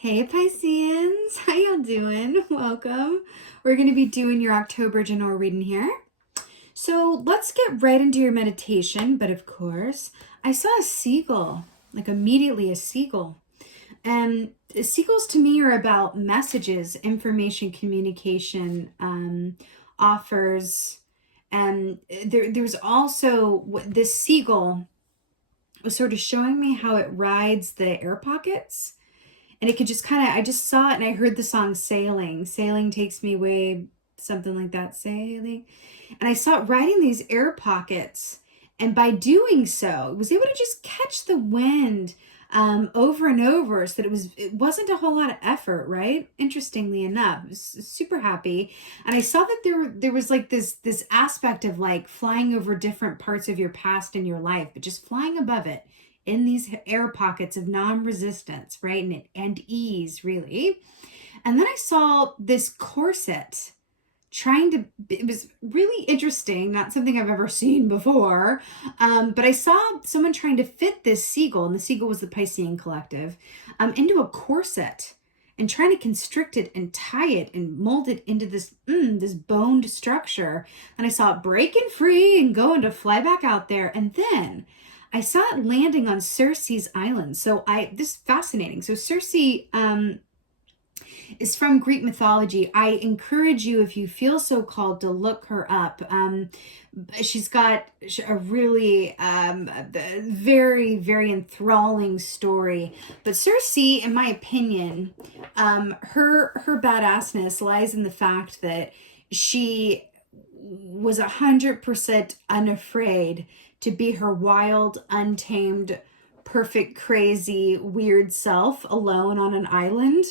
Hey Pisceans, how y'all doing? Welcome. We're going to be doing your October general reading here. So let's get right into your meditation. But of course, I saw a seagull, like immediately a seagull. And seagulls to me are about messages, information, communication, offers. And there's also this seagull was sort of showing me how it rides the air pockets, and it could just kind of, I just saw it and I heard the song Sailing. Sailing takes me away, something like that, sailing. And I saw it riding these air pockets. And by doing so, it was able to just catch the wind over and over, so that it wasn't a whole lot of effort, right? Interestingly enough, I was super happy. And I saw that there was like this aspect of like flying over different parts of your past in your life, but just flying above it in these air pockets of non-resistance, right? And ease, really. And then I saw this corset it was really interesting, not something I've ever seen before. But I saw someone trying to fit this seagull, and the seagull was the Piscean collective, into a corset and trying to constrict it and tie it and mold it into this boned structure. And I saw it breaking free and going to fly back out there. And then I saw it landing on Circe's island. This is fascinating. So Circe is from Greek mythology. I encourage you, if you feel so called, to look her up. She's got a really very, very enthralling story. But Circe, in my opinion, her badassness lies in the fact that she was 100% unafraid to be her wild, untamed, perfect, crazy, weird self alone on an island.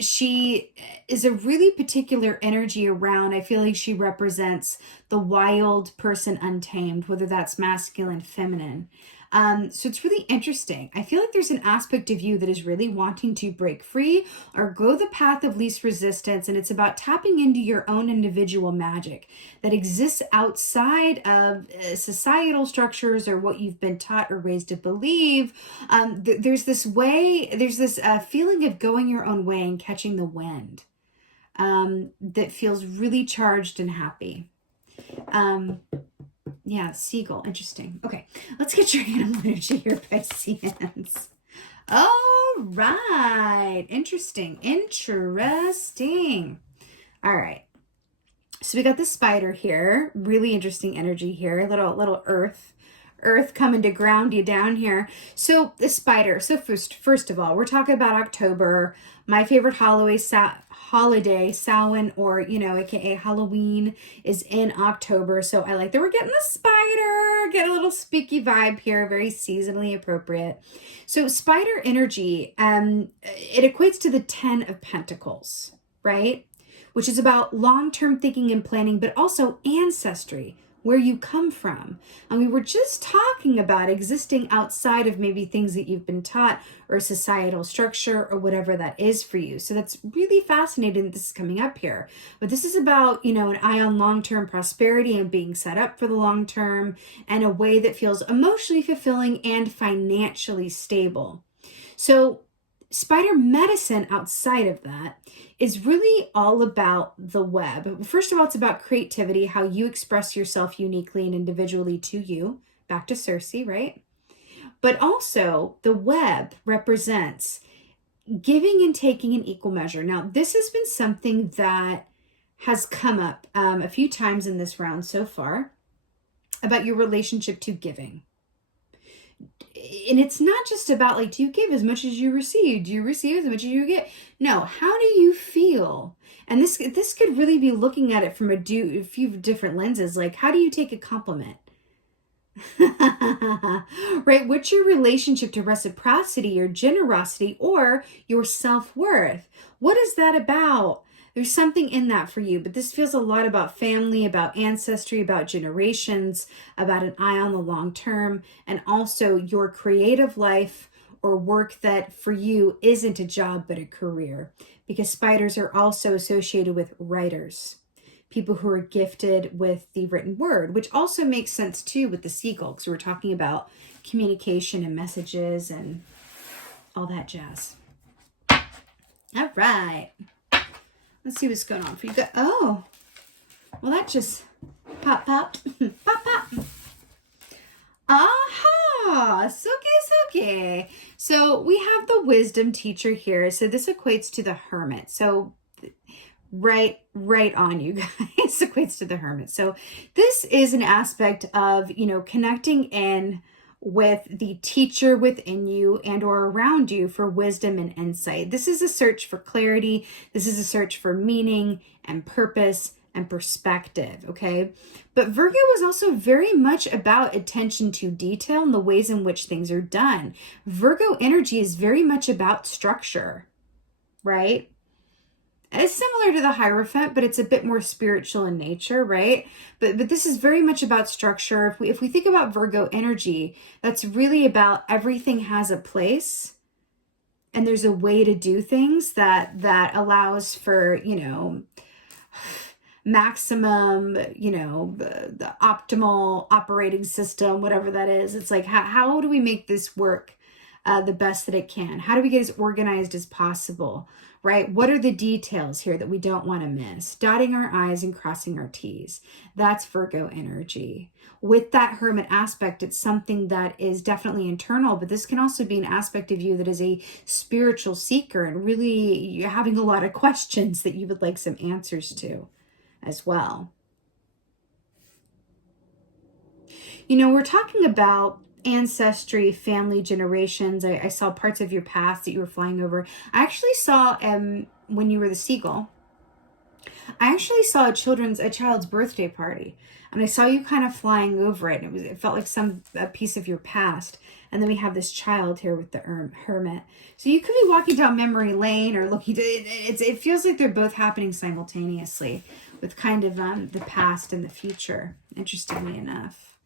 She is a really particular energy around. I feel like she represents the wild person untamed, whether that's masculine, feminine. So it's really interesting. I feel like there's an aspect of you that is really wanting to break free or go the path of least resistance. And it's about tapping into your own individual magic that exists outside of societal structures or what you've been taught or raised to believe. There's this feeling of going your own way and catching the wind that feels really charged and happy. Yeah, seagull. Interesting. Okay, let's get your animal energy here, Pisceans. All right. Interesting. All right. So we got the spider here. Really interesting energy here. Little earth coming to ground you down here. So the spider. So first of all, we're talking about October. My favorite holiday, Samhain, or aka Halloween, is in October. So I like that we're getting the spider. Get a little spooky vibe here, very seasonally appropriate. So spider energy, it equates to the 10 of Pentacles, right? Which is about long-term thinking and planning, but also ancestry, where you come from. And we were just talking about existing outside of maybe things that you've been taught or societal structure or whatever that is for you. So that's really fascinating that this is coming up here. But this is about, an eye on long-term prosperity and being set up for the long term and a way that feels emotionally fulfilling and financially stable. So spider medicine outside of that is really all about the web. First of all, it's about creativity, how you express yourself uniquely and individually to you. Back to Circe, right? But also the web represents giving and taking in equal measure. Now, this has been something that has come up a few times in this round so far about your relationship to giving. And it's not just about like, do you give as much as you receive? Do you receive as much as you get? No, how do you feel? And this could really be looking at it from a few different lenses. Like, how do you take a compliment? Right? What's your relationship to reciprocity or generosity or your self-worth? What is that about? There's something in that for you, but this feels a lot about family, about ancestry, about generations, about an eye on the long term, and also your creative life or work that for you isn't a job but a career, because spiders are also associated with writers, people who are gifted with the written word, which also makes sense too with the seagull, because we're talking about communication and messages and all that jazz. All right. Let's see what's going on for you. Oh, well, that just popped. Pop, pop. Aha! Suki. So we have the wisdom teacher here. So this equates to the hermit. So right on, you guys. Equates to the hermit. So this is an aspect of, connecting in with the teacher within you and or around you for wisdom and insight. This is a search for clarity. This is a search for meaning and purpose and perspective, okay? But Virgo is also very much about attention to detail and the ways in which things are done. Virgo energy is very much about structure, right? It's similar to the Hierophant, but it's a bit more spiritual in nature, right? But this is very much about structure. If we think about Virgo energy, that's really about everything has a place, and there's a way to do things that allows for, maximum, the optimal operating system, whatever that is. It's like, how do we make this work the best that it can? How do we get as organized as possible, right? What are the details here that we don't want to miss? Dotting our I's and crossing our T's. That's Virgo energy. With that hermit aspect, it's something that is definitely internal, but this can also be an aspect of you that is a spiritual seeker and really you're having a lot of questions that you would like some answers to as well. We're talking about ancestry, family, generations. I saw parts of your past that you were flying over. I actually saw when you were the seagull, I actually saw a child's birthday party, and I saw you kind of flying over it. And it felt like a piece of your past. And then we have this child here with the hermit. So you could be walking down memory lane or looking to it feels like they're both happening simultaneously with kind of the past and the future, interestingly enough.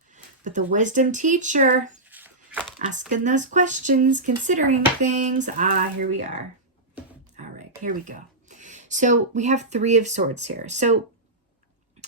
But the wisdom teacher asking those questions, considering things. Here we are. All right, here we go. So we have Three of Swords here. So,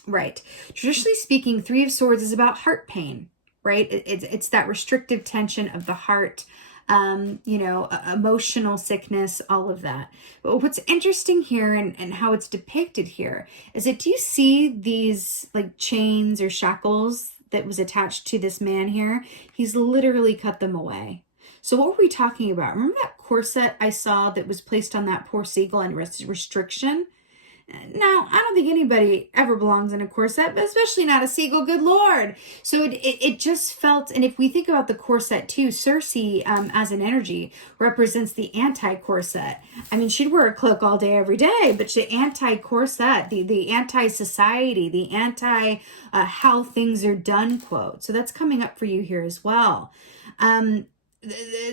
right. Traditionally speaking, Three of Swords is about heart pain, right? It's that restrictive tension of the heart, emotional sickness, all of that. But what's interesting here and how it's depicted here is that, do you see these like chains or shackles that was attached to this man here? He's literally cut them away. So what were we talking about? Remember that corset I saw that was placed on that poor seagull and restriction? Now, I don't think anybody ever belongs in a corset, but especially not a seagull, good Lord. So it just felt, and if we think about the corset too, Circe as an energy represents the anti-corset. I mean, she'd wear a cloak all day, every day, but the anti-corset, the anti-society, the how things are done quote. So that's coming up for you here as well.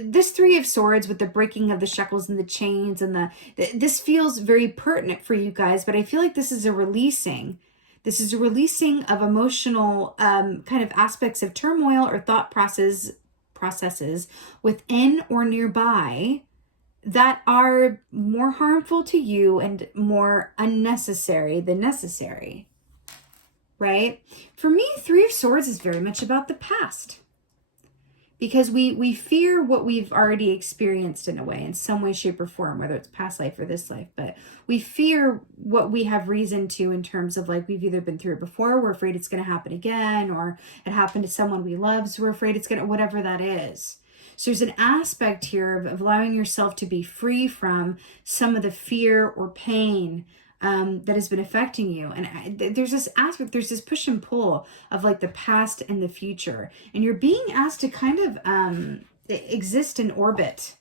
This Three of Swords with the breaking of the shackles and the chains and this feels very pertinent for you guys, but I feel like this is a releasing. This is a releasing of emotional kind of aspects of turmoil or thought processes within or nearby that are more harmful to you and more unnecessary than necessary, right? For me, Three of Swords is very much about the past. Because we fear what we've already experienced in a way, in some way, shape, or form, whether it's past life or this life. But we fear what we have reason to in terms of like we've either been through it before, we're afraid it's going to happen again, or it happened to someone we love, so we're afraid it's going to, whatever that is. So there's an aspect here of allowing yourself to be free from some of the fear or pain that has been affecting you. And there's this aspect, there's this push and pull of like the past and the future. And you're being asked to kind of exist in orbit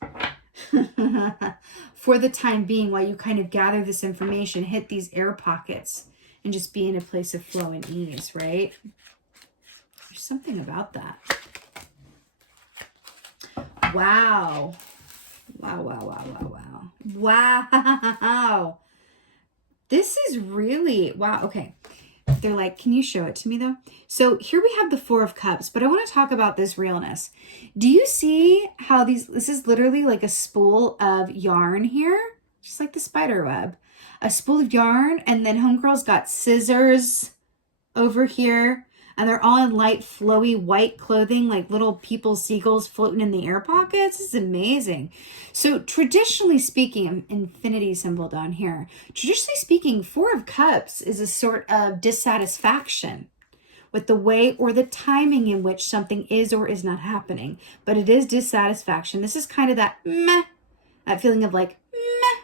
for the time being while you kind of gather this information, hit these air pockets, and just be in a place of flow and ease, right? There's something about that. Wow. Wow. This is really, wow, okay. They're like, can you show it to me though? So here we have the Four of Cups, but I want to talk about this realness. Do you see how this is literally like a spool of yarn here? Just like the spider web. A spool of yarn, and then homegirl's got scissors over here. and they're all in light, flowy, white clothing, like little people, seagulls floating in the air pockets. This is amazing. So traditionally speaking, infinity symbol down here, traditionally speaking, Four of Cups is a sort of dissatisfaction with the way or the timing in which something is or is not happening. But it is dissatisfaction. This is kind of that meh, that feeling of like meh,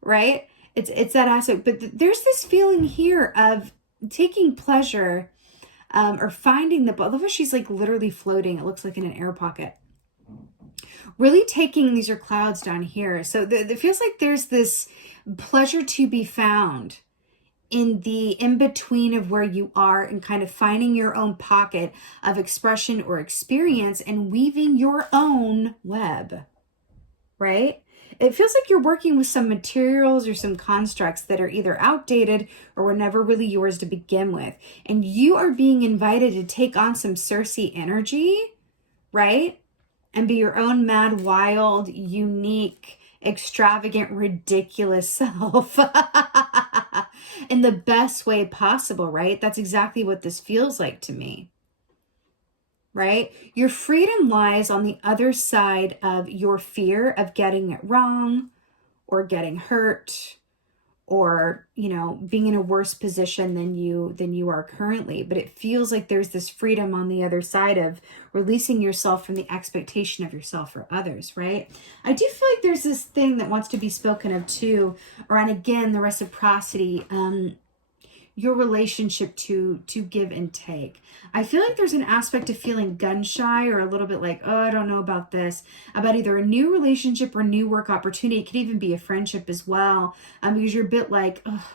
right? It's that aspect. But there's this feeling here of taking pleasure or finding the, I love how she's like literally floating. It looks like in an air pocket. Really taking, these are clouds down here. So it feels like there's this pleasure to be found in the in-between of where you are and kind of finding your own pocket of expression or experience and weaving your own web, right? It feels like you're working with some materials or some constructs that are either outdated or were never really yours to begin with. And you are being invited to take on some Circe energy, right? And be your own mad, wild, unique, extravagant, ridiculous self in the best way possible, right? That's exactly what this feels like to me, right? Your freedom lies on the other side of your fear of getting it wrong or getting hurt or, you know, being in a worse position than you are currently. But it feels like there's this freedom on the other side of releasing yourself from the expectation of yourself or others, right? I do feel like there's this thing that wants to be spoken of too, around, again, the reciprocity, your relationship to give and take. I feel like there's an aspect of feeling gun shy or a little bit like, oh, I don't know about this, about either a new relationship or new work opportunity. It could even be a friendship as well, because you're a bit like, oh,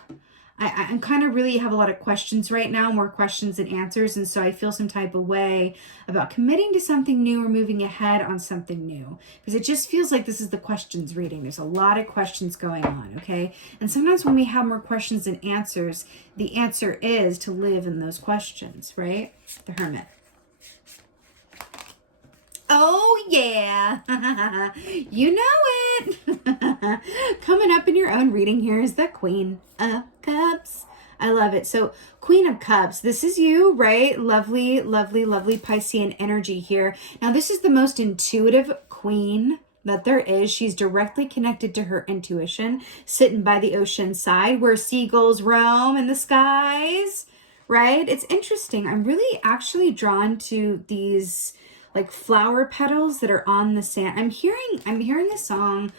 I'm kind of really have a lot of questions right now, more questions than answers. And so I feel some type of way about committing to something new or moving ahead on something new, because it just feels like this is the questions reading. There's a lot of questions going on. Okay. And sometimes when we have more questions than answers, the answer is to live in those questions, right? The Hermit. Oh, yeah. You know it. Coming up in your own reading here is the Queen of Cups. I love it. So Queen of Cups, this is you, right? Lovely, lovely, lovely Piscean energy here. Now, this is the most intuitive queen that there is. She's directly connected to her intuition, sitting by the ocean side where seagulls roam in the skies, right? It's interesting. I'm really actually drawn to these like flower petals that are on the sand. I'm hearing a song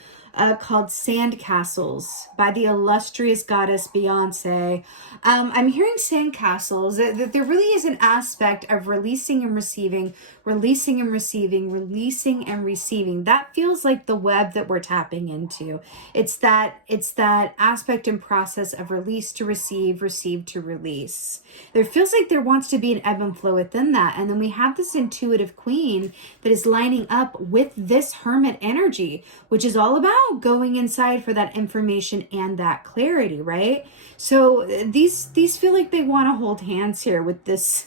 called Sandcastles by the illustrious goddess Beyonce. I'm hearing sandcastles. That there really is an aspect of releasing and receiving, releasing and receiving, releasing and receiving. That feels like the web that we're tapping into. It's that aspect and process of release to receive, receive to release. There feels like there wants to be an ebb and flow within that. And then we have this intuitive queen that is lining up with this hermit energy, which is all about going inside for that information and that clarity, right? So these feel like they want to hold hands here with this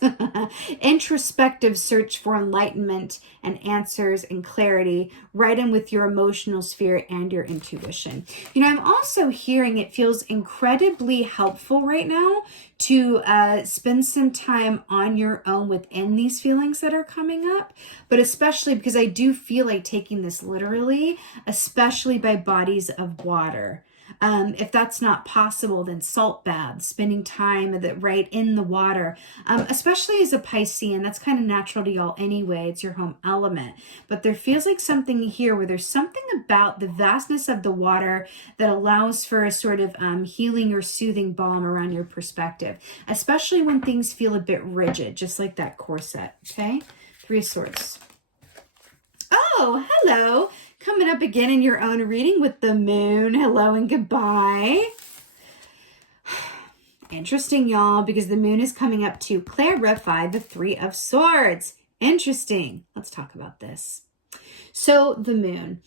introspective search for enlightenment and answers and clarity, right in with your emotional sphere and your intuition. You know, I'm also hearing it feels incredibly helpful right now to spend some time on your own within these feelings that are coming up, but especially because I do feel like taking this literally, especially by bodies of water. If that's not possible, then salt baths, spending time right in the water, especially as a Piscean, that's kind of natural to y'all anyway. It's your home element. But there feels like something here where there's something about the vastness of the water that allows for a sort of healing or soothing balm around your perspective, especially when things feel a bit rigid, just like that corset. Okay, Three of Swords. Oh, hello. Coming up again in your own reading with the moon. Hello and goodbye. Interesting, y'all, because the moon is coming up to clarify the Three of Swords. Interesting. Let's talk about this. So the moon.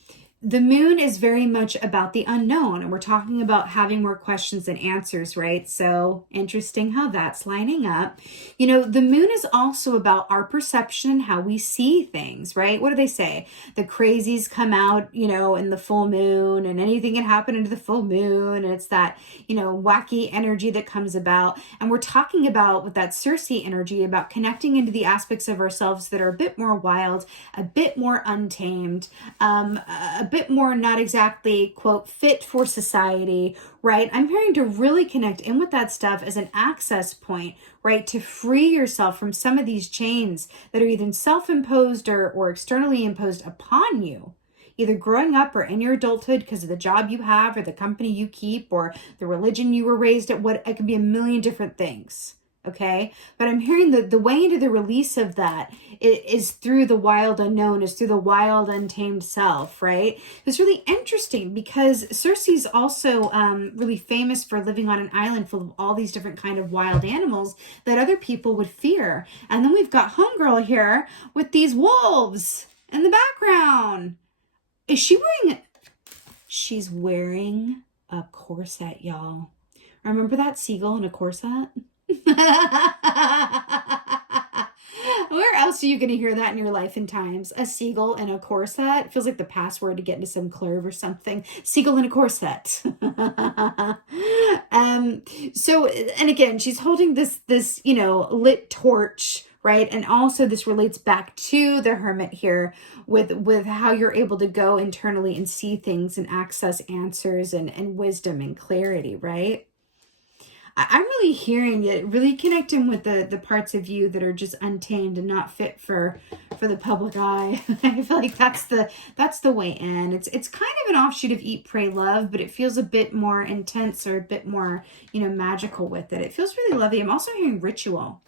the moon is very much about the unknown, and we're talking about having more questions than answers, right? So interesting how that's lining up. You know, the moon is also about our perception and how we see things, right? What do they say? The crazies come out, you know, in the full moon, and anything can happen into the full moon. And it's that, you know, wacky energy that comes about. And we're talking about, with that Circe energy, about connecting into the aspects of ourselves that are a bit more wild, a bit more untamed, a bit more not exactly, quote, fit for society, right? I'm hearing to really connect in with that stuff as an access point, right? To free yourself from some of these chains that are either self-imposed or externally imposed upon you, either growing up or in your adulthood because of the job you have or the company you keep or the religion you were raised at. What it could be a million different things. Okay. But I'm hearing the way into the release of that is through the wild unknown, is through the wild untamed self, right? It's really interesting because Circe's also really famous for living on an island full of all these different kind of wild animals that other people would fear. And then we've got Homegirl here with these wolves in the background. Is she wearing... She's wearing a corset, y'all. Remember that seagull in a corset? Where else are you going to hear that in your life and times? A seagull in a corset? It feels like the password to get into some club or something. Seagull in a corset. So, and again, she's holding this, you know, lit torch, right? And also this relates back to the Hermit here with how you're able to go internally and see things and access answers and wisdom and clarity, right? I'm really hearing it, really connecting with the parts of you that are just untamed and not fit for the public eye. I feel like that's the way in. It's kind of an offshoot of Eat, Pray, Love, but it feels a bit more intense or a bit more, you know, magical with it. It feels really lovely. I'm also hearing ritual.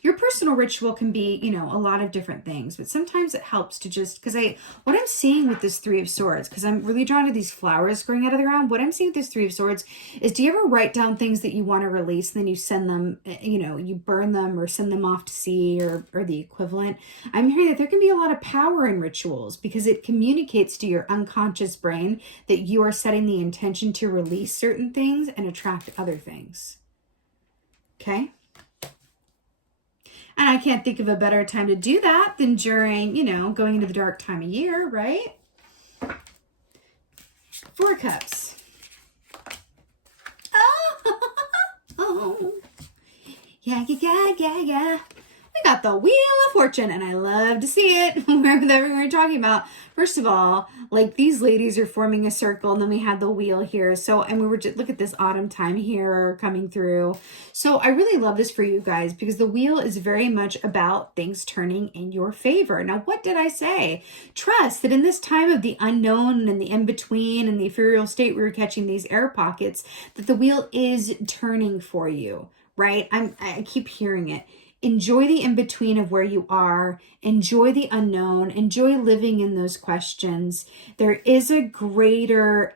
Your personal ritual can be, you know, a lot of different things, but sometimes it helps to just, because what I'm seeing with this Three of Swords, because I'm really drawn to these flowers growing out of the ground, what I'm seeing with this Three of Swords is, do you ever write down things that you want to release and then you send them, you know, you burn them or send them off to sea or the equivalent? I'm hearing that there can be a lot of power in rituals because it communicates to your unconscious brain that you are setting the intention to release certain things and attract other things. Okay? And I can't think of a better time to do that than during, you know, going into the dark time of year, right? Four of Cups. Oh. Yeah. We got the Wheel of Fortune, and I love to see it. Whatever we're talking about. First of all, like, these ladies are forming a circle, and then we had the wheel here. So, and we were just, look at this autumn time here coming through. So I really love this for you guys because the wheel is very much about things turning in your favor. Now, what did I say? Trust that in this time of the unknown and the in-between and the ethereal state, we were catching these air pockets, that the wheel is turning for you, right? I keep hearing it. Enjoy the in-between of where you are. Enjoy the unknown. Enjoy living in those questions. There is a greater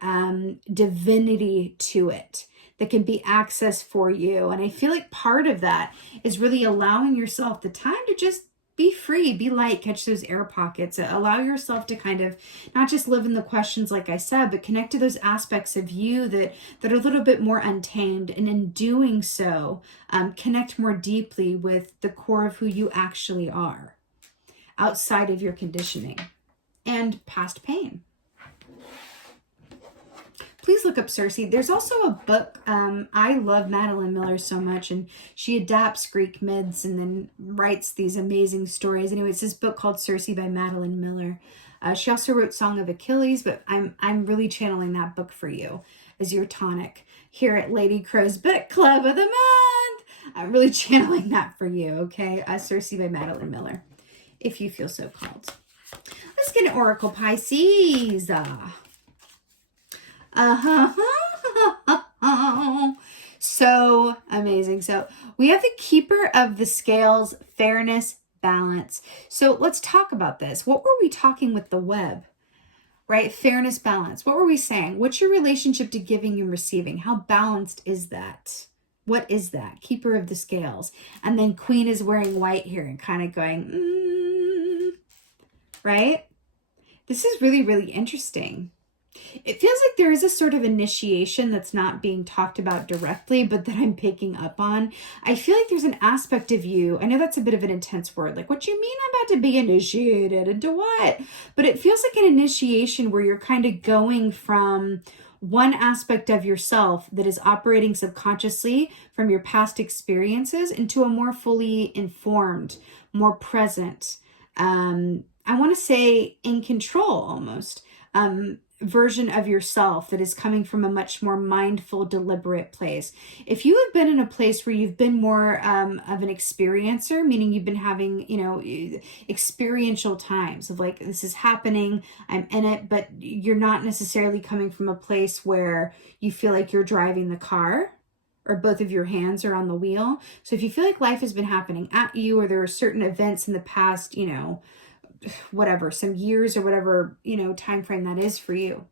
divinity to it that can be accessed for you. And I feel like part of that is really allowing yourself the time to just be free, be light, catch those air pockets, allow yourself to kind of not just live in the questions, like I said, but connect to those aspects of you that are a little bit more untamed. And in doing so, connect more deeply with the core of who you actually are outside of your conditioning and past pain. Please look up Circe. There's also a book. I love Madeline Miller so much, and she adapts Greek myths and then writes these amazing stories. Anyway, it's this book called Circe by Madeline Miller. She also wrote Song of Achilles, but I'm really channeling that book for you as your tonic here at Lady Crow's Book Club of the Month. I'm really channeling that for you, okay? Circe by Madeline Miller, if you feel so called. Let's get an Oracle Pisces. So amazing. So we have the Keeper of the Scales, fairness, balance. So let's talk about this. What were we talking with the web? Right? Fairness, balance. What were we saying? What's your relationship to giving and receiving? How balanced is that? What is that? Keeper of the Scales. And then Queen is wearing white here and kind of going, right? This is really, really interesting. It feels like there is a sort of initiation that's not being talked about directly, but that I'm picking up on. I feel like there's an aspect of you. I know that's a bit of an intense word. Like, what you mean I'm about to be initiated into what? But it feels like an initiation where you're kind of going from one aspect of yourself that is operating subconsciously from your past experiences into a more fully informed, more present, I want to say in control almost, version of yourself that is coming from a much more mindful, deliberate place. If you have been in a place where you've been more of an experiencer, meaning you've been having, experiential times of like, this is happening, I'm in it, but you're not necessarily coming from a place where you feel like you're driving the car or both of your hands are on the wheel. So if you feel like life has been happening at you, or there are certain events in the past, whatever, some years or whatever, time frame that is for you.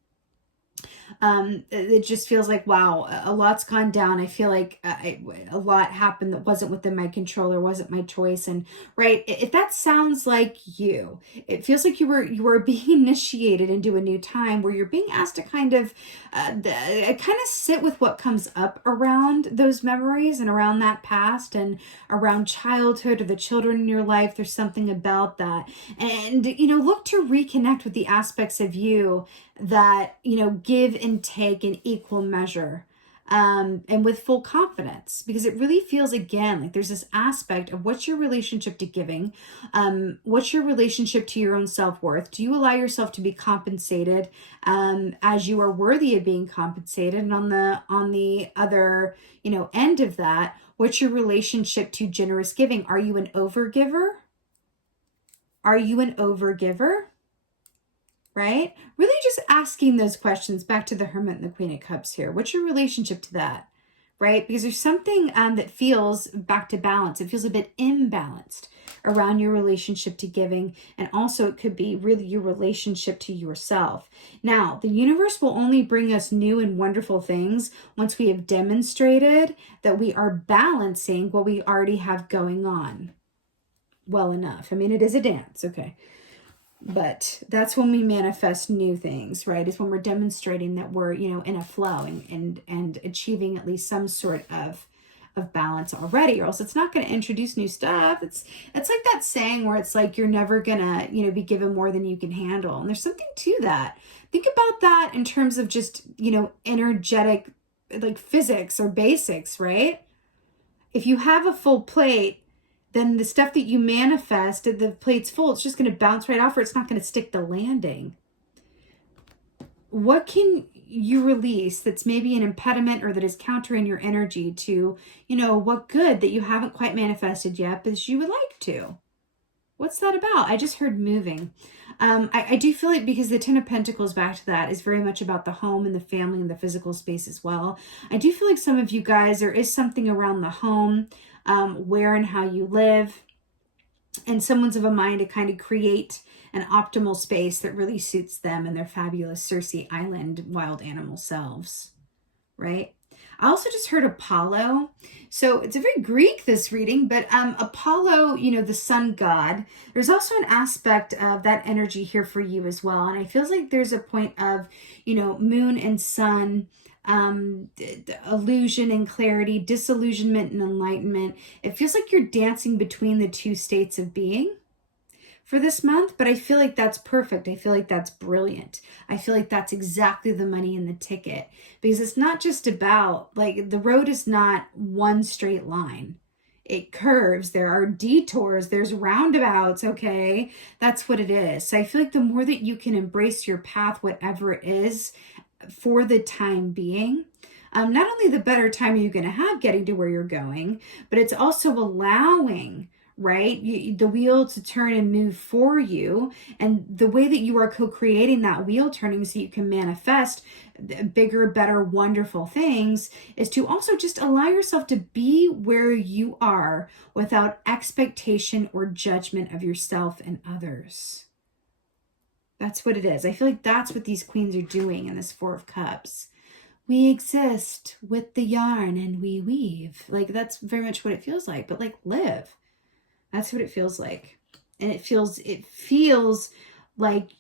It just feels like, wow, a lot's gone down. I feel like a lot happened that wasn't within my control or wasn't my choice. And right, if that sounds like you, it feels like you were being initiated into a new time where you're being asked to kind of sit with what comes up around those memories and around that past and around childhood or the children in your life. There's something about that. And, look to reconnect with the aspects of you that, give and take in equal measure, and with full confidence, because it really feels, again, like there's this aspect of what's your relationship to giving, what's your relationship to your own self-worth. Do you allow yourself to be compensated as you are worthy of being compensated? And on the other, end of that, what's your relationship to generous giving? Are you an overgiver? Are you an overgiver? Right? Really just asking those questions back to the Hermit and the Queen of Cups here. What's your relationship to that? Right? Because there's something that feels back to balance. It feels a bit imbalanced around your relationship to giving. And also it could be really your relationship to yourself. Now, the universe will only bring us new and wonderful things once we have demonstrated that we are balancing what we already have going on well enough. I mean, it is a dance. Okay. But that's when we manifest new things, right? Is when we're demonstrating that we're, in a flow and achieving at least some sort of balance already, or else it's not going to introduce new stuff. It's like that saying where it's like, you're never gonna, be given more than you can handle. And there's something to that. Think about that in terms of just, energetic, like physics or basics, right? If you have a full plate, then the stuff that you manifest, the plate's full, it's just going to bounce right off, or it's not going to stick the landing. What can you release that's maybe an impediment or that is countering your energy to, what good that you haven't quite manifested yet, but you would like to? What's that about? I just heard moving. I do feel like, because the Ten of Pentacles, back to that, is very much about the home and the family and the physical space as well. I do feel like some of you guys, there is something around the home, where and how you live, and someone's of a mind to kind of create an optimal space that really suits them and their fabulous Circe Island wild animal selves, right? I also just heard Apollo. So it's a very Greek, this reading, but Apollo, the sun god, there's also an aspect of that energy here for you as well. And it feels like there's a point of, moon and sun, illusion and clarity, disillusionment and enlightenment. It feels like you're dancing between the two states of being for this month, but I feel like that's perfect. I feel like that's brilliant. I feel like that's exactly the money in the ticket, because it's not just about, like, the road is not one straight line. It curves, there are detours, there's roundabouts, okay? That's what it is. So I feel like the more that you can embrace your path, whatever it is, for the time being, not only the better time you're going to have getting to where you're going, but it's also allowing, right, the wheel to turn and move for you. And the way that you are co-creating that wheel turning so you can manifest bigger, better, wonderful things is to also just allow yourself to be where you are without expectation or judgment of yourself and others. That's what it is. I feel like that's what these queens are doing in this Four of Cups. We exist with the yarn and we weave. Like, that's very much what it feels like. But like, live. That's what it feels like. And it feels like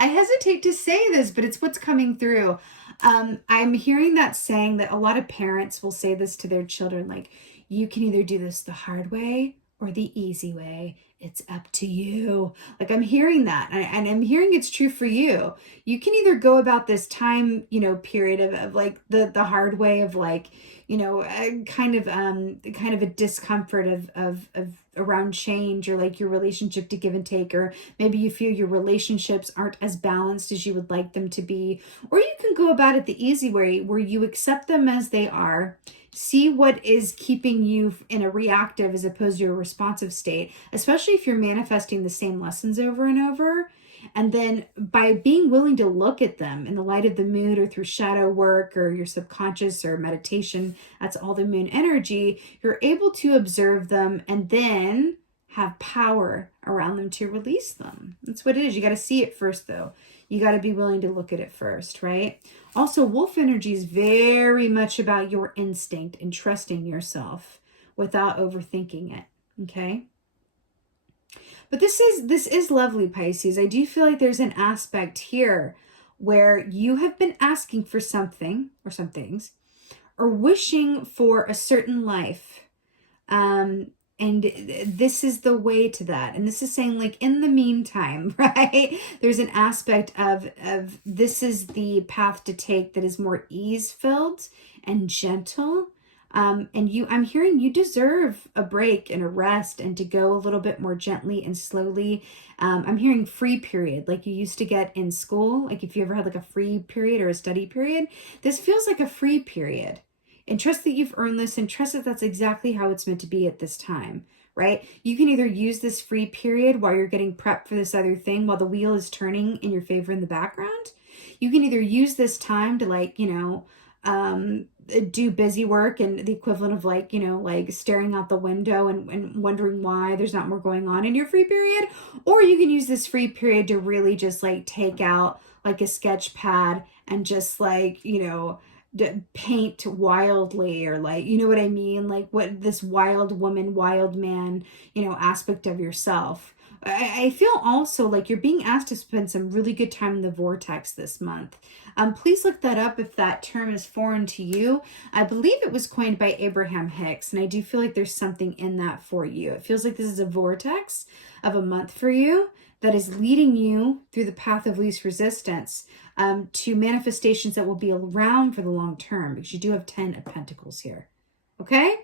I hesitate to say this, but it's what's coming through. I'm hearing that saying that a lot of parents will say this to their children, like, you can either do this the hard way or the easy way. It's up to you. Like, I'm hearing that, and I'm hearing it's true for you. You can either go about this time, period of like the hard way of like, kind of a discomfort of around change, or like your relationship to give and take, or maybe you feel your relationships aren't as balanced as you would like them to be. Or you can go about it the easy way, where you accept them as they are, see what is keeping you in a reactive as opposed to a responsive state, especially if you're manifesting the same lessons over and over. And then by being willing to look at them in the light of the moon, or through shadow work, or your subconscious, or meditation, that's all the moon energy, you're able to observe them and then have power around them to release them. That's what it is. You got to see it first, though. You got to be willing to look at it first, right? Also, wolf energy is very much about your instinct and trusting yourself without overthinking it, okay? But this is lovely, Pisces. I do feel like there's an aspect here where you have been asking for something or some things, or wishing for a certain life. And this is the way to that. And this is saying, like, in the meantime, right? There's an aspect of this is the path to take that is more ease-filled and gentle. And I'm hearing you deserve a break and a rest, and to go a little bit more gently and slowly. I'm hearing free period, like you used to get in school. Like if you ever had like a free period or a study period, this feels like a free period. And trust that you've earned this, and trust that that's exactly how it's meant to be at this time, right? You can either use this free period while you're getting prepped for this other thing, while the wheel is turning in your favor in the background. You can either use this time to, like, do busy work, and the equivalent of like, like staring out the window and wondering why there's not more going on in your free period. Or you can use this free period to really just like take out like a sketch pad and just like, paint wildly, or like, you know what I mean? Like what this wild woman, wild man, aspect of yourself. I feel also like you're being asked to spend some really good time in the vortex this month. Please look that up if that term is foreign to you. I believe it was coined by Abraham Hicks, and I do feel like there's something in that for you. It feels like this is a vortex of a month for you that is leading you through the path of least resistance, to manifestations that will be around for the long term, because you do have 10 of Pentacles here. Okay?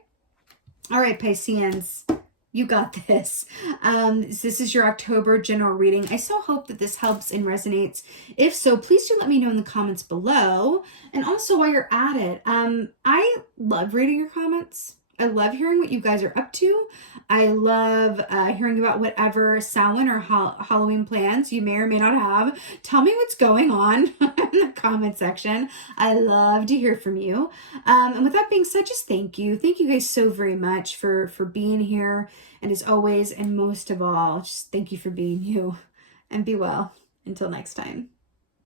All right, Pisceans. You got this. This is your October general reading. I so hope that this helps and resonates. If so, please do let me know in the comments below. And also, while you're at it, I love reading your comments. I love hearing what you guys are up to. I love hearing about whatever Samhain or Halloween plans you may or may not have. Tell me what's going on in the comment section. I love to hear from you. And with that being said, just thank you. Thank you guys so very much for being here. And as always, and most of all, just thank you for being you. And be well. Until next time.